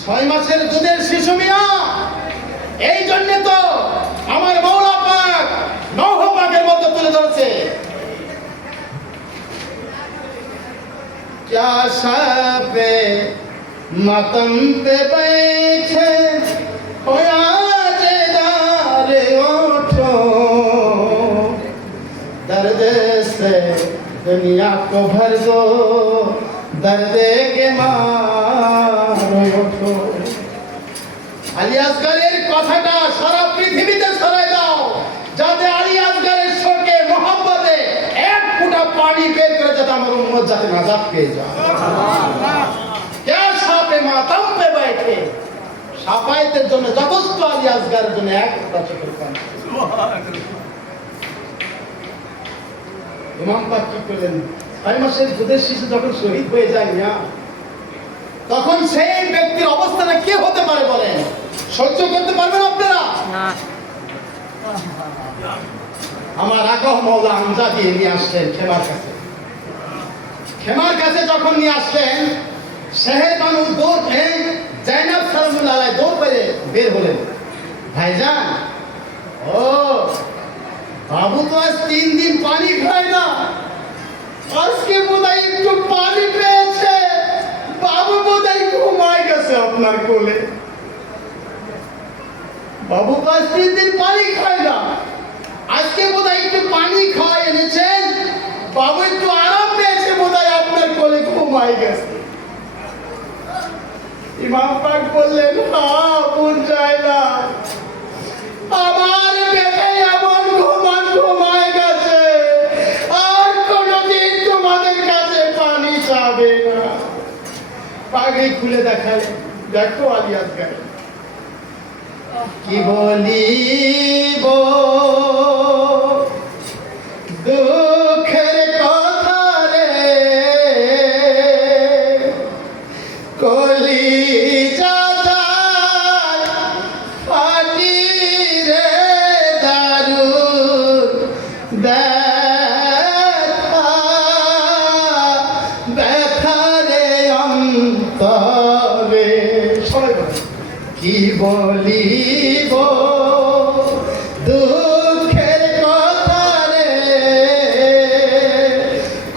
ছয় মাসের দুধের শিশু মিয়া এই জন্য তো আমার মৌলা পাক নৌহ পাকের মতো তুলে ধরছে क्या पे मतम पे बैठे होया जेदारे ओठो दर्द से दुनिया को भर दो दर्द के मारो ওঠো আলী আসগারের কথাটা সারা পৃথিবীতে ছড়াই দাও, যাতে আলী আসগারের শোকে মোহাম্মতে এক ফুটা পানি বের করে যাতে আমার কে সাপে মাতাম পে বাইঠে জন্য যথেষ্ট আলী জন্য এক ফুটা চোখের পানি। ইমাম পাক কি যখন শহীদ হয়ে যায় না তখন সেই ব্যক্তির অবস্থাটা কে হতে পারে বলেন? সহ্য করতে পারবেন আপনারা? আমার আকাহ মৌলা আমজা দিয়ে নিয়ে আসলেন খেমার কাছে। খেমার কাছে যখন নিয়ে আসলেন শেহের বানু দৌড় এই জাইনাব সালামুল্লাহ দৌড় পেরে বের হলেন। ভাইজান ও বাবু তো আজ তিন দিন পানি খায় না। আজকে বোধহয় একটু পানি পেয়েছে বাবু বোধহয় ঘুমায় গেছে আপনার কোলে। বাবু আজ তিন দিন পানি খায় না। আজকে বোধহয় একটু পানি খাওয়াই এনেছেন। বাবু একটু আরাম পেয়েছে বোধহয় আপনার কোলে, ঘুমাই গেছে। ইমাম পাক বললেন হ্যাঁ বোন যায় না। আমার বেটে এমন ঘুমান ঘুমায় গেছে। আর কোনোদিন তোমাদের কাছে পানি চাবে না। পাগড়ি খুলে দেখালে দেখো আলিয়াস গায়ে। কি বলিব বলিব দুঃখের কথা রে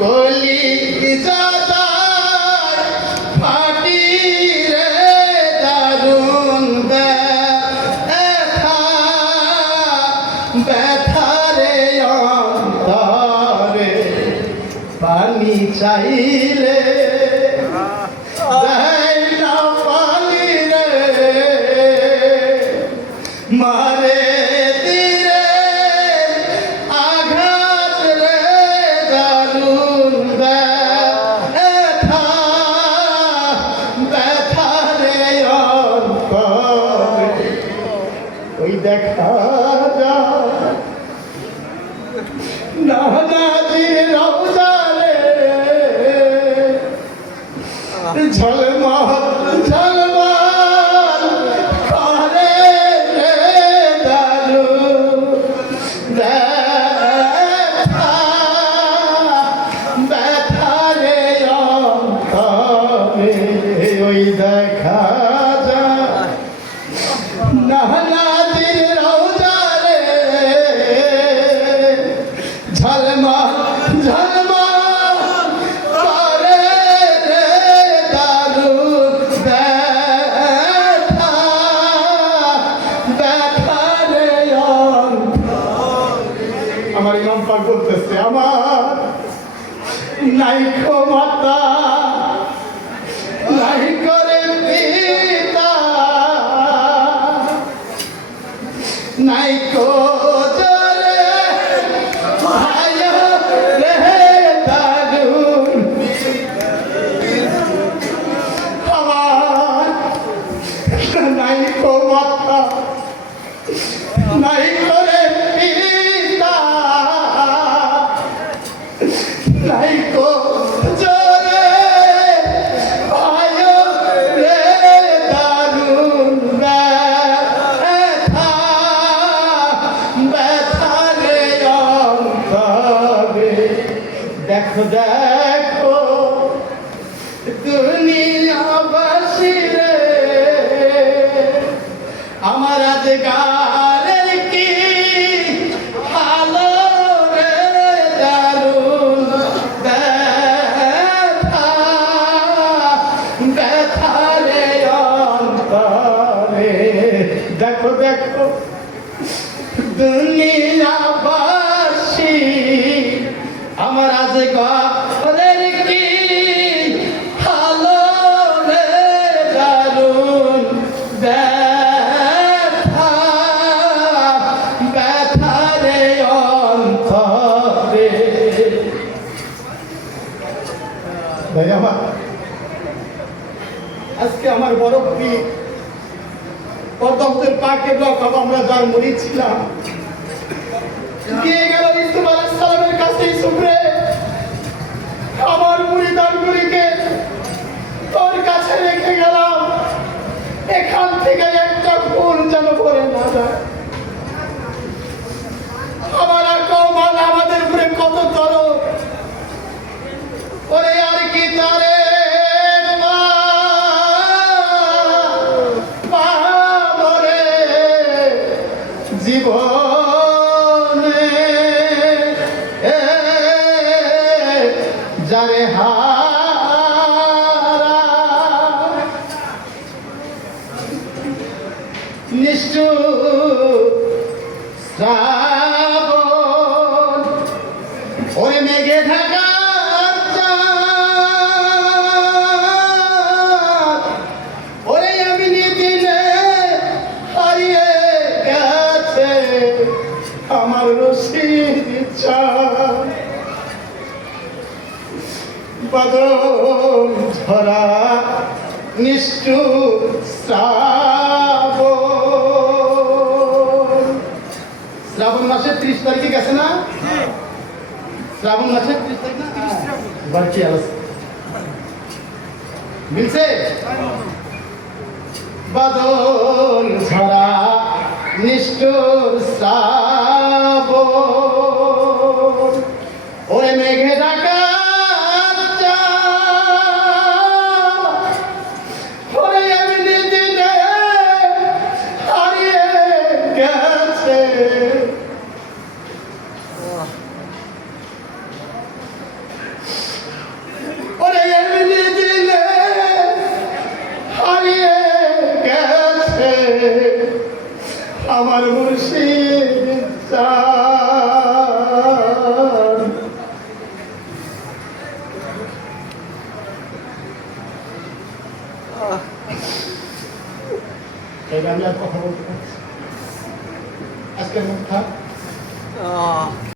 কলি ফাটি রে দারুণ ব্যথা রে অন্তরে পানি চাইলে দেখা যায় না না ইমাম পাক বলতেছে আমার নাইকো মাতা নাই করে পিতা। নাই কো দেখো দেখো, দুনিয়াবাসী রে। আমার আজ গালের কি ভালো রে দারুণ ব্যথা। ব্যথা রে দেখো দেখো, দুনিয়াবাসী আমার আজ ঘরের কি? ভালো রে দারুণ ব্যথা ব্যথা রে অন্তরে ভাই আজকে আমার বড় প্রিয় পদ্মপুরের পাকে ব্লক আবার আমরা যার মরি ছিলাম। যারে হারা। নিষ্ঠুর শ্রাবণ ওরে মেঘে ঢাকা আমার রশিদ ইচ্ছা বদল ঝরা নিষ্ঠুর শ্রাবণ। শ্রাবণ মাসের ত্রিশ তারিখে গেছে না? শ্রাবণ মাসের ত্রিশ তারিখ না? এবার কি অবস্থা মিলছে? বাদল ঝরা নিষ্ঠুর শ্রাবণ। আমি আর কথা বলতে পারছি আজকের মধ্যে